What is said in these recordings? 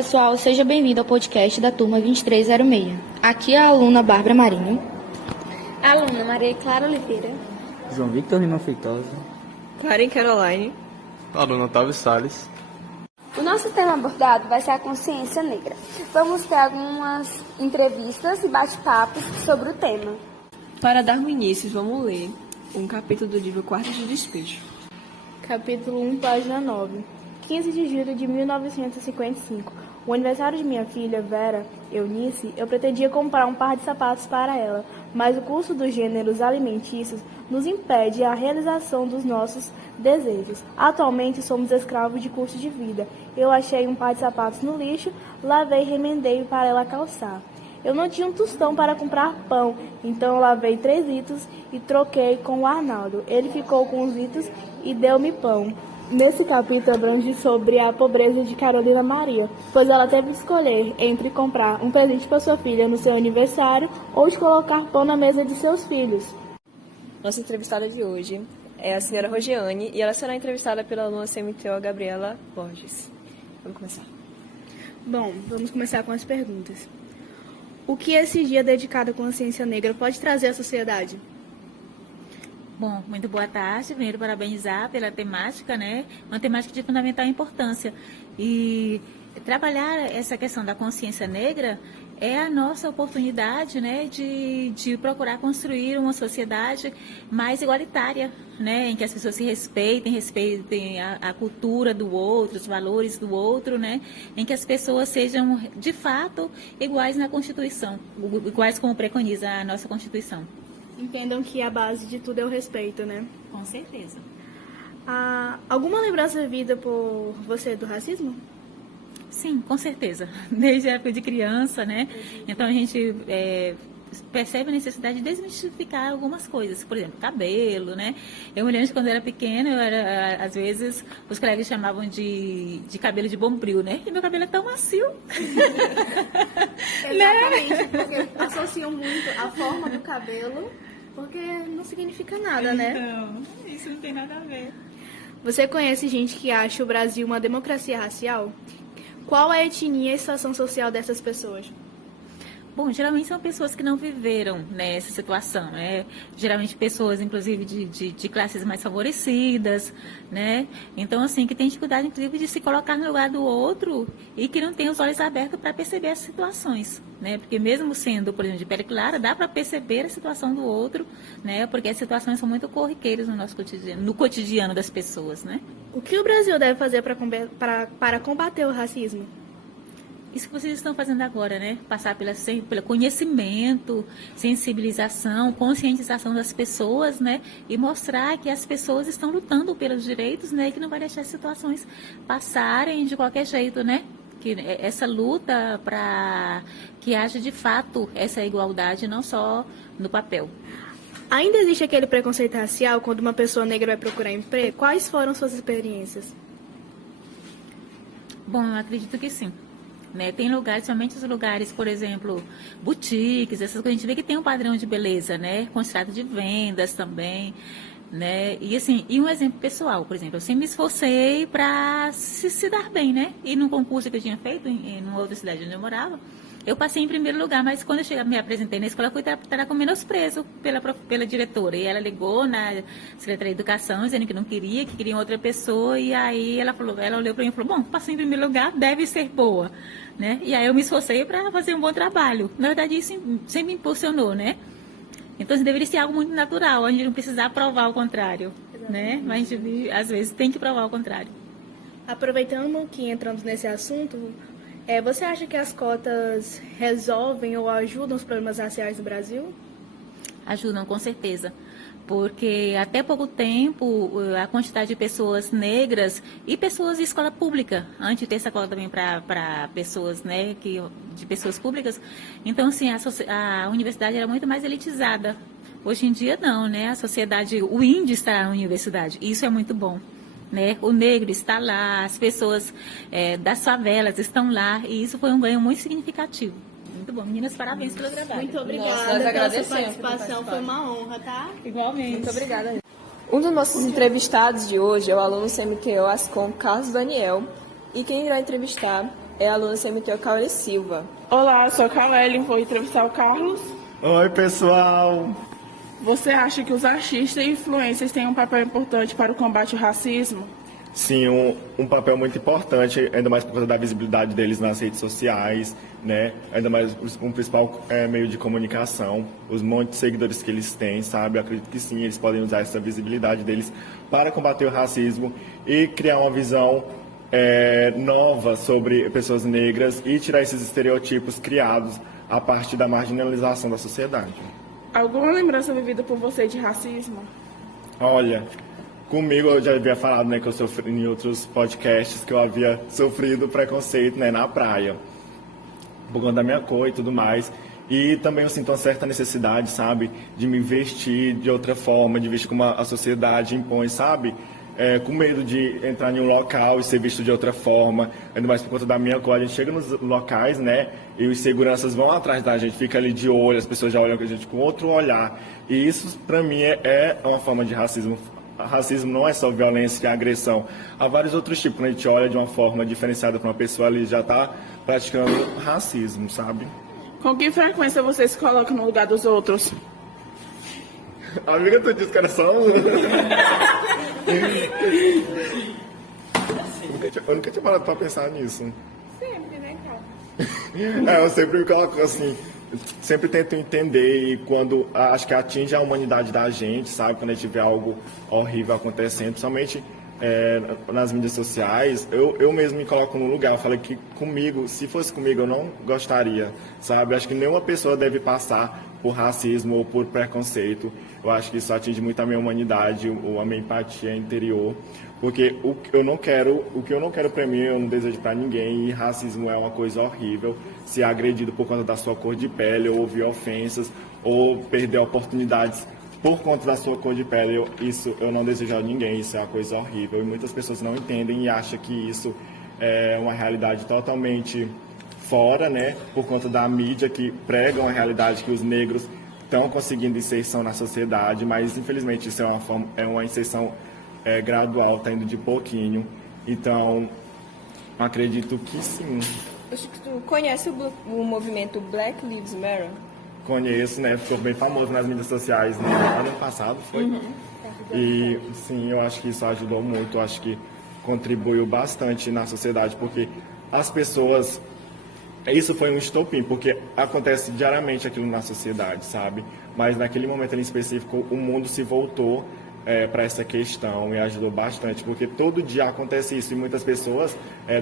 pessoal, seja bem-vindo ao podcast da turma 2306. Aqui é a aluna Bárbara Marinho. Aluna Maria Clara Oliveira. João Victor Lima Feitosa. Karen Caroline. Aluna Otávio Salles. O nosso tema abordado vai ser a consciência negra. Vamos ter algumas entrevistas e bate-papos sobre o tema. Para darmos início, vamos ler um capítulo do livro Quarto de Despejo. Capítulo 1, página 9. 15 de julho de 1955. O aniversário de minha filha, Vera Eunice, eu pretendia comprar um par de sapatos para ela, mas o custo dos gêneros alimentícios nos impede a realização dos nossos desejos. Atualmente somos escravos de custo de vida. Eu achei um par de sapatos no lixo, lavei e remendei para ela calçar. Eu não tinha um tostão para comprar pão, então eu lavei 3 litros e troquei com o Arnaldo. Ele ficou com os litros e deu-me pão. Nesse capítulo abrange sobre a pobreza de Carolina Maria, pois ela teve que escolher entre comprar um presente para sua filha no seu aniversário ou de colocar pão na mesa de seus filhos. Nossa entrevistada de hoje é a senhora Rogiane e ela será entrevistada pela aluna CMTO Gabriela Borges. Vamos começar. Bom, vamos começar com as perguntas. O que esse dia dedicado à consciência negra pode trazer à sociedade? Bom, muito boa tarde. Primeiro, parabenizar pela temática, né? Uma temática de fundamental importância. E trabalhar essa questão da consciência negra é a nossa oportunidade, né, de procurar construir uma sociedade mais igualitária, né, em que as pessoas se respeitem a cultura do outro, os valores do outro, né, em que as pessoas sejam, de fato, iguais na Constituição, iguais como preconiza a nossa Constituição. Entendam que a base de tudo é o respeito, né? Com certeza. Alguma lembrança vivida por você do racismo? Sim, com certeza. Desde a época de criança, né? Então a gente percebe a necessidade de desmistificar algumas coisas. Por exemplo, cabelo, né? Eu me lembro que quando eu era pequena, às vezes, os colegas chamavam de cabelo de bombril, né? E meu cabelo é tão macio. Exatamente, porque associam muito a forma do cabelo, porque não significa nada, né? Então, isso não tem nada a ver. Você conhece gente que acha o Brasil uma democracia racial? Qual a etnia e situação social dessas pessoas? Bom, geralmente são pessoas que não viveram nessa situação, né? Geralmente pessoas, inclusive, de classes mais favorecidas, né? Então, assim, que tem dificuldade, inclusive, de se colocar no lugar do outro e que não tem os olhos abertos para perceber as situações, né? Porque mesmo sendo, por exemplo, de pele clara, dá para perceber a situação do outro, né? Porque as situações são muito corriqueiras no nosso cotidiano, no cotidiano das pessoas, né? O que o Brasil deve fazer para combater o racismo? Isso que vocês estão fazendo agora, né? Passar pelo conhecimento, sensibilização, conscientização das pessoas, né? E mostrar que as pessoas estão lutando pelos direitos, né? E que não vai deixar as situações passarem de qualquer jeito, né? Que essa luta para que haja de fato essa igualdade, não só no papel. Ainda existe aquele preconceito racial quando uma pessoa negra vai procurar emprego? Quais foram suas experiências? Bom, eu acredito que sim. Né? Tem lugares, somente os lugares, por exemplo, boutiques, essas coisas, a gente vê que tem um padrão de beleza, né? Considerado de vendas também, né? E assim, e um exemplo pessoal, por exemplo, eu sempre me esforcei para se dar bem, né? E num concurso que eu tinha feito em uma outra cidade onde eu morava, eu passei em primeiro lugar, mas quando eu me apresentei na escola, eu fui tratada com menosprezo pela diretora. E ela ligou na Secretaria de Educação, dizendo que não queria, que queria outra pessoa. E aí ela olhou para mim e falou, bom, passei em primeiro lugar, deve ser boa. Né? E aí eu me esforcei para fazer um bom trabalho. Na verdade, isso sempre me impulsionou, né? Então, isso deveria ser algo muito natural, a gente não precisar provar o contrário. Né? Mas a gente, às vezes, tem que provar o contrário. Aproveitando que entramos nesse assunto, você acha que as cotas resolvem ou ajudam os problemas raciais no Brasil? Ajudam, com certeza. Porque até pouco tempo a quantidade de pessoas negras e pessoas de escola pública, antes de ter essa cota também para pessoas, né, de pessoas públicas, então assim, a universidade era muito mais elitizada. Hoje em dia não, né? A sociedade, o índio está na universidade, isso é muito bom. Né? O negro está lá, as pessoas das favelas estão lá, e isso foi um ganho muito significativo. Muito bom. Meninas, parabéns pelo trabalho. Muito obrigada pela sua participação, foi uma honra, tá? Igualmente. Muito obrigada. Um dos nossos entrevistados de hoje é o aluno CMTO Ascom Carlos Daniel, e quem irá entrevistar é a aluna CMTO Kauri Silva. Olá, eu sou a Kaelin, vou entrevistar o Carlos. Oi, pessoal! Você acha que os artistas e influencers têm um papel importante para o combate ao racismo? Sim, um papel muito importante, ainda mais por causa da visibilidade deles nas redes sociais, né? Ainda mais um principal meio de comunicação, os montes de seguidores que eles têm, sabe? Eu acredito que sim, eles podem usar essa visibilidade deles para combater o racismo e criar uma visão nova sobre pessoas negras e tirar esses estereotipos criados a partir da marginalização da sociedade. Alguma lembrança vivida por você de racismo? Olha, comigo eu já havia falado, né, que eu sofri em outros podcasts que eu havia sofrido preconceito, né, na praia, por conta da minha cor e tudo mais. E também eu sinto uma certa necessidade, sabe, de me vestir de outra forma, de vestir como a sociedade impõe, sabe? Com medo de entrar em um local e ser visto de outra forma, ainda mais por conta da minha cor. A gente chega nos locais, né, e os seguranças vão atrás da gente, fica ali de olho, as pessoas já olham com a gente com outro olhar. E isso, para mim, é uma forma de racismo. Racismo não é só violência e agressão. Há vários outros tipos, né? A gente olha de uma forma diferenciada para uma pessoa, ali já está praticando racismo, sabe? Com que frequência você se coloca no lugar dos outros? Amiga, tu disse que era só um. Eu nunca tinha parado pra pensar nisso. Sempre, né, cara? Eu sempre me coloco assim, sempre tento entender e quando acho que atinge a humanidade da gente, sabe? Quando a gente vê algo horrível acontecendo, principalmente nas mídias sociais, eu mesmo me coloco no lugar. Eu falei que comigo, se fosse comigo, eu não gostaria, sabe? Acho que nenhuma pessoa deve passar por racismo ou por preconceito. Eu acho que isso atinge muito a minha humanidade, a minha empatia interior, porque o que eu não quero para mim, eu não desejo para ninguém, e racismo é uma coisa horrível. Ser agredido por conta da sua cor de pele, ou ouvir ofensas, ou perder oportunidades por conta da sua cor de pele, isso eu não desejo a ninguém, isso é uma coisa horrível. E muitas pessoas não entendem e acham que isso é uma realidade totalmente fora, né, por conta da mídia que prega uma realidade que os negros estão conseguindo inserção na sociedade, mas infelizmente isso é uma inserção gradual, está indo de pouquinho. Então, acredito que sim. Acho que tu conhece o movimento Black Lives Matter? Conheço, né? Ficou bem famoso nas mídias sociais no ano passado, foi? Uhum. E sim, eu acho que isso ajudou muito, eu acho que contribuiu bastante na sociedade, porque as pessoas... Isso foi um estopim, porque acontece diariamente aquilo na sociedade, sabe? Mas naquele momento em específico, o mundo se voltou para essa questão e ajudou bastante, porque todo dia acontece isso e muitas pessoas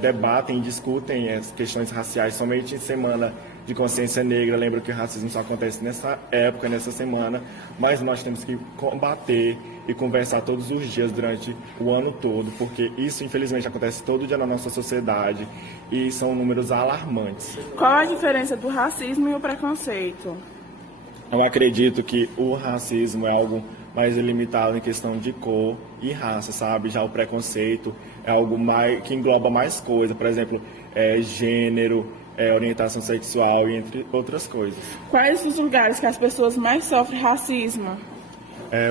debatem e discutem as questões raciais somente em semana de consciência negra. Lembro que o racismo só acontece nessa época, nessa semana, mas nós temos que combater e conversar todos os dias durante o ano todo, porque isso infelizmente acontece todo dia na nossa sociedade e são números alarmantes. Qual a diferença do racismo e o preconceito? Eu acredito que o racismo é algo mais ilimitado em questão de cor e raça, sabe? Já o preconceito é algo mais que engloba mais coisas, por exemplo, gênero, orientação sexual e entre outras coisas. Quais os lugares que as pessoas mais sofrem racismo?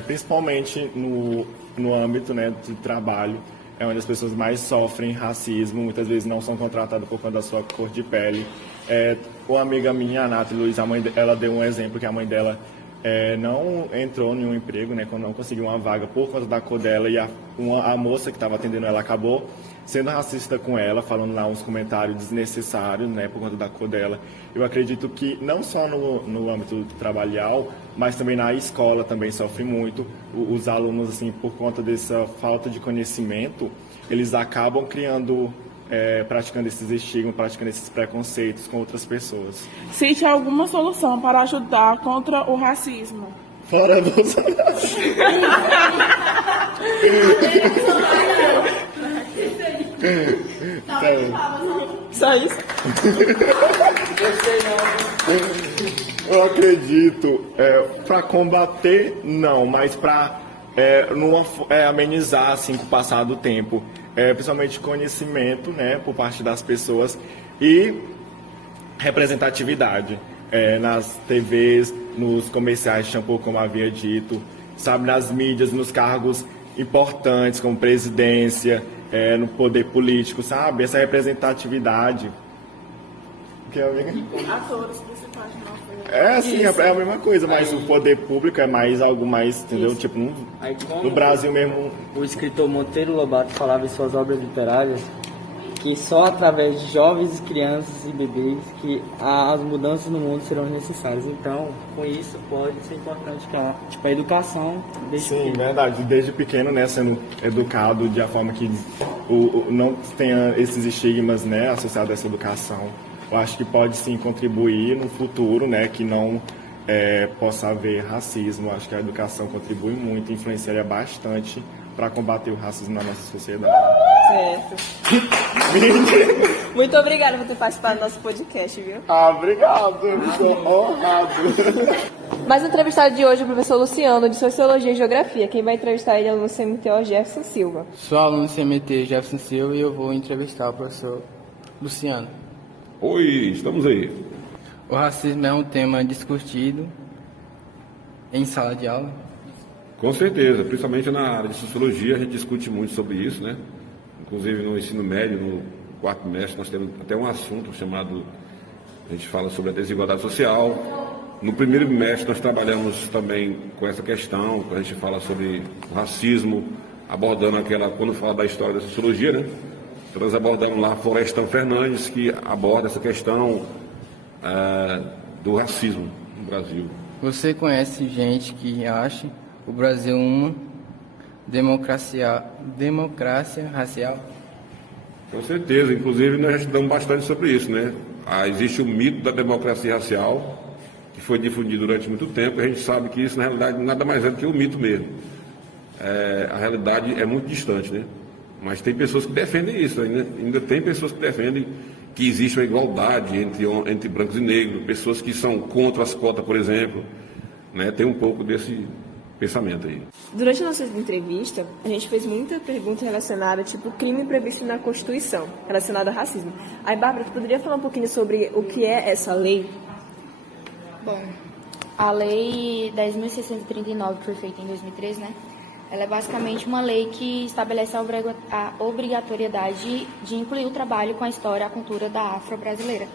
Principalmente no âmbito, né, do trabalho, é onde as pessoas mais sofrem racismo, muitas vezes não são contratadas por conta da sua cor de pele. Uma amiga minha, a Nathalie Luiz, ela deu um exemplo que a mãe dela não entrou em um emprego, né, quando não conseguiu uma vaga por conta da cor dela, e a moça que estava atendendo ela acabou sendo racista com ela, falando lá uns comentários desnecessários, né, por conta da cor dela. Eu acredito que não só no âmbito trabalhal, mas também na escola também sofre muito. Os alunos, assim, por conta dessa falta de conhecimento, eles acabam praticando esses estigmas, praticando esses preconceitos com outras pessoas. Cite alguma solução para ajudar contra o racismo. Fora Bolsonaro. Só isso? Eu acredito, para combater, não, mas para amenizar assim, com o passar do tempo. Principalmente conhecimento, né, por parte das pessoas e representatividade nas TVs, nos comerciais de shampoo, como havia dito, sabe, nas mídias, nos cargos importantes como presidência, no poder político, sabe, essa representatividade Que é amiga? Atores principais de novela. É, sim, é a mesma coisa, mas o poder público é mais algo mais, entendeu? Tipo, Aí, como no Brasil mesmo. o escritor Monteiro Lobato falava em suas obras literárias que só através de jovens, crianças e bebês que as mudanças no mundo serão necessárias. Então, com isso, pode ser importante que a educação desde Sim, pequeno. verdade. Desde pequeno, né, sendo educado de a forma que não tenha esses estigmas, né, associados a essa educação. Eu acho que pode sim contribuir no futuro, né, que não possa haver racismo. Eu acho que a educação contribui muito, influenciaria bastante para combater o racismo na nossa sociedade. Certo. Muito obrigada por ter participado do nosso podcast, viu? Ah, obrigado, eu sou honrado. Mais um entrevistado de hoje é o professor Luciano, de Sociologia e Geografia. Quem vai entrevistar ele é o aluno CMTO Jefferson Silva. Sou aluno do CMT Jefferson Silva e eu vou entrevistar o professor Luciano. Oi, estamos aí. O racismo é um tema discutido em sala de aula. Com certeza, principalmente na área de Sociologia, a gente discute muito sobre isso, né? Inclusive no ensino médio, no quarto mêstre, nós temos até um assunto chamado, a gente fala sobre a desigualdade social. No primeiro mêstre nós trabalhamos também com essa questão, a gente fala sobre o racismo, abordando quando fala da história da Sociologia, né? Então nós abordamos lá Florestan Fernandes, que aborda essa questão do racismo no Brasil. Você conhece gente que acha o Brasil uma democracia racial? Com certeza, inclusive nós estudamos bastante sobre isso, né? Existe o mito da democracia racial, que foi difundido durante muito tempo, e a gente sabe que isso na realidade nada mais é do que um mito mesmo. A realidade é muito distante, né? Mas tem pessoas que defendem isso, ainda tem pessoas que defendem que existe uma igualdade entre brancos e negros, pessoas que são contra as cotas, por exemplo, né? Tem um pouco desse pensamento aí. Durante a nossa entrevista, a gente fez muita pergunta relacionada, tipo, crime previsto na Constituição, relacionado ao racismo. Aí, Bárbara, tu poderia falar um pouquinho sobre o que é essa lei? Bom, a Lei 10.639, que foi feita em 2013, né? Ela é basicamente uma lei que estabelece a obrigatoriedade de incluir o trabalho com a história e a cultura da afro-brasileira.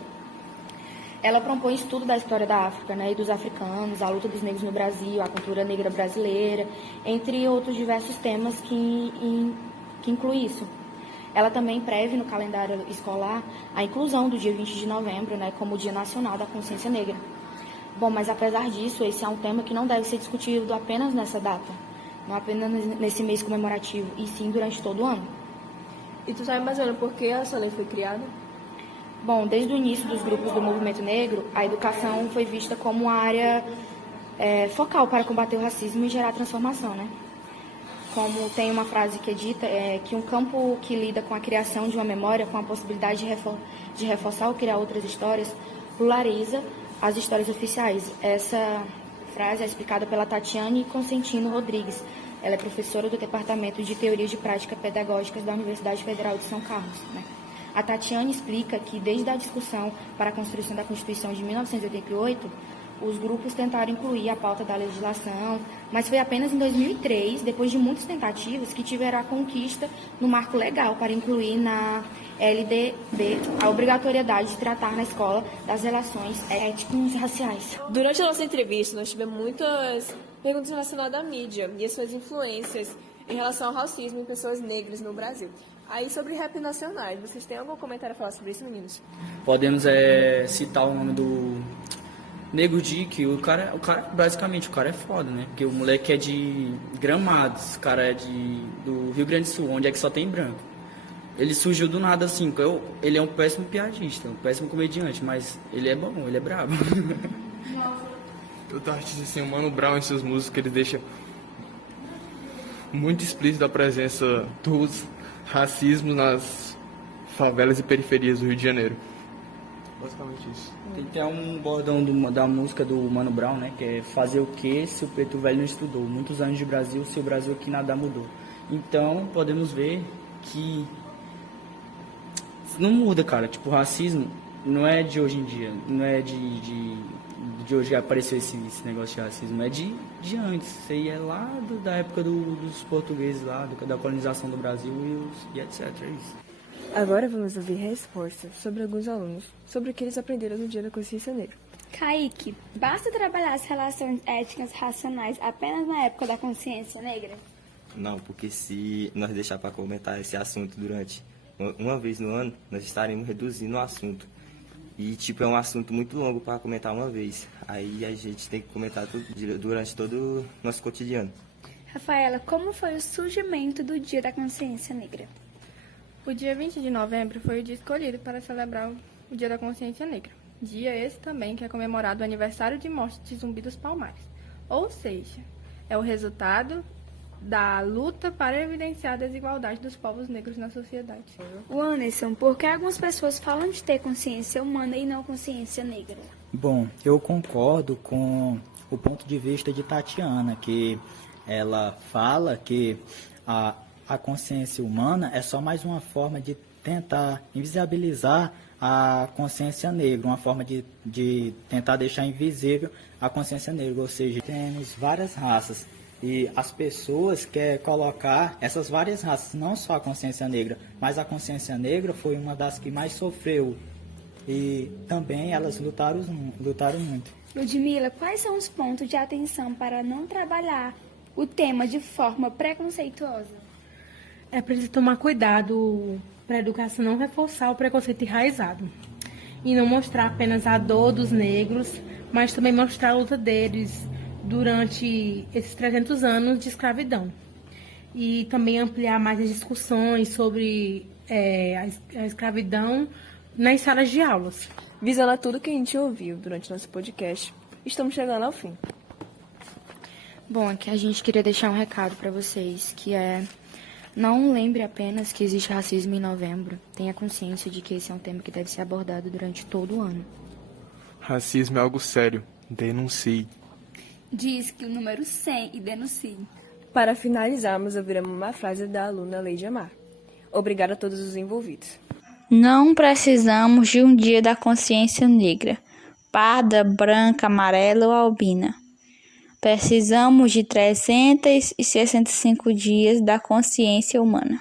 Ela propõe estudo da história da África, né, e dos africanos, a luta dos negros no Brasil, a cultura negra brasileira, entre outros diversos temas que inclui isso. Ela também prevê no calendário escolar a inclusão do dia 20 de novembro, né, como Dia Nacional da Consciência Negra. Bom, mas apesar disso, esse é um tema que não deve ser discutido apenas nessa data, não apenas nesse mês comemorativo, e sim durante todo o ano. E tu sabe mais ou menos por que essa lei foi criada? Bom, desde o início dos grupos do movimento negro, a educação foi vista como uma área focal para combater o racismo e gerar transformação, né? Como tem uma frase que é dita, que um campo que lida com a criação de uma memória, com a possibilidade de reforçar ou criar outras histórias, pluraliza as histórias oficiais. Essa frase é explicada pela Tatiane Consentino Rodrigues. Ela é professora do Departamento de Teoria de Prática Pedagógicas da Universidade Federal de São Carlos, né? A Tatiane explica que, desde a discussão para a construção da Constituição de 1988, os grupos tentaram incluir a pauta da legislação, mas foi apenas em 2003, depois de muitas tentativas, que tiveram a conquista no marco legal para incluir na LDB a obrigatoriedade de tratar na escola das relações étnicas e raciais. Durante a nossa entrevista, nós tivemos muitas perguntas relacionadas à mídia e as suas influências em relação ao racismo em pessoas negras no Brasil. Aí, sobre rap nacionais, vocês têm algum comentário a falar sobre isso, meninos? Podemos citar o nome do Nego Di, que o cara, basicamente, o cara é foda, né? Porque o moleque é de Gramados, o cara é do Rio Grande do Sul, onde é que só tem branco. Ele surgiu do nada, assim, ele é um péssimo piadista, um péssimo comediante, mas ele é bom, ele é brabo. Todo artista, assim, o Mano Brown em suas músicas, ele deixa muito explícita a presença dos racismos nas favelas e periferias do Rio de Janeiro. Basicamente isso. Tem até um bordão da música do Mano Brown, né? Que é fazer o que se o preto velho não estudou? Muitos anos de Brasil, se o Brasil aqui nada mudou. Então, podemos ver que não muda, cara. Tipo, o racismo não é de hoje em dia. Não é de hoje que apareceu esse negócio de racismo. É de antes. Isso aí é lá da época dos portugueses lá, da colonização do Brasil e etc. É isso. Agora vamos ouvir respostas sobre alguns alunos sobre o que eles aprenderam no Dia da Consciência Negra. Kaique, basta trabalhar as relações étnicas racionais apenas na época da consciência negra? Não, porque se nós deixar para comentar esse assunto durante uma vez no ano, nós estaremos reduzindo o assunto. E, é um assunto muito longo para comentar uma vez. Aí a gente tem que comentar durante todo o nosso cotidiano. Rafaela, como foi o surgimento do Dia da Consciência Negra? O dia 20 de novembro foi o dia escolhido para celebrar o Dia da Consciência Negra. Dia esse também que é comemorado o aniversário de morte de Zumbi dos Palmares. Ou seja, é o resultado da luta para evidenciar a desigualdade dos povos negros na sociedade. Anderson, por que algumas pessoas falam de ter consciência humana e não consciência negra? Bom, eu concordo com o ponto de vista de Tatiana, que ela fala que a consciência humana é só mais uma forma de tentar invisibilizar a consciência negra, uma forma de tentar deixar invisível a consciência negra, ou seja, temos várias raças e as pessoas querem colocar essas várias raças, não só a consciência negra, mas a consciência negra foi uma das que mais sofreu e também elas lutaram muito. Ludmila, quais são os pontos de atenção para não trabalhar o tema de forma preconceituosa? É preciso tomar cuidado para a educação não reforçar o preconceito enraizado e não mostrar apenas a dor dos negros, mas também mostrar a luta deles durante esses 300 anos de escravidão. E também ampliar mais as discussões sobre a escravidão nas salas de aulas. Visando a tudo que a gente ouviu durante nosso podcast, estamos chegando ao fim. Bom, aqui a gente queria deixar um recado para vocês, que é: não lembre apenas que existe racismo em novembro. Tenha consciência de que esse é um tema que deve ser abordado durante todo o ano. Racismo é algo sério. Denuncie. Diz que o número 100 e denuncie. Para finalizarmos, ouviremos uma frase da aluna Leide Amar. Obrigada a todos os envolvidos. Não precisamos de um dia da consciência negra, parda, branca, amarela ou albina. Precisamos de 365 dias da consciência humana.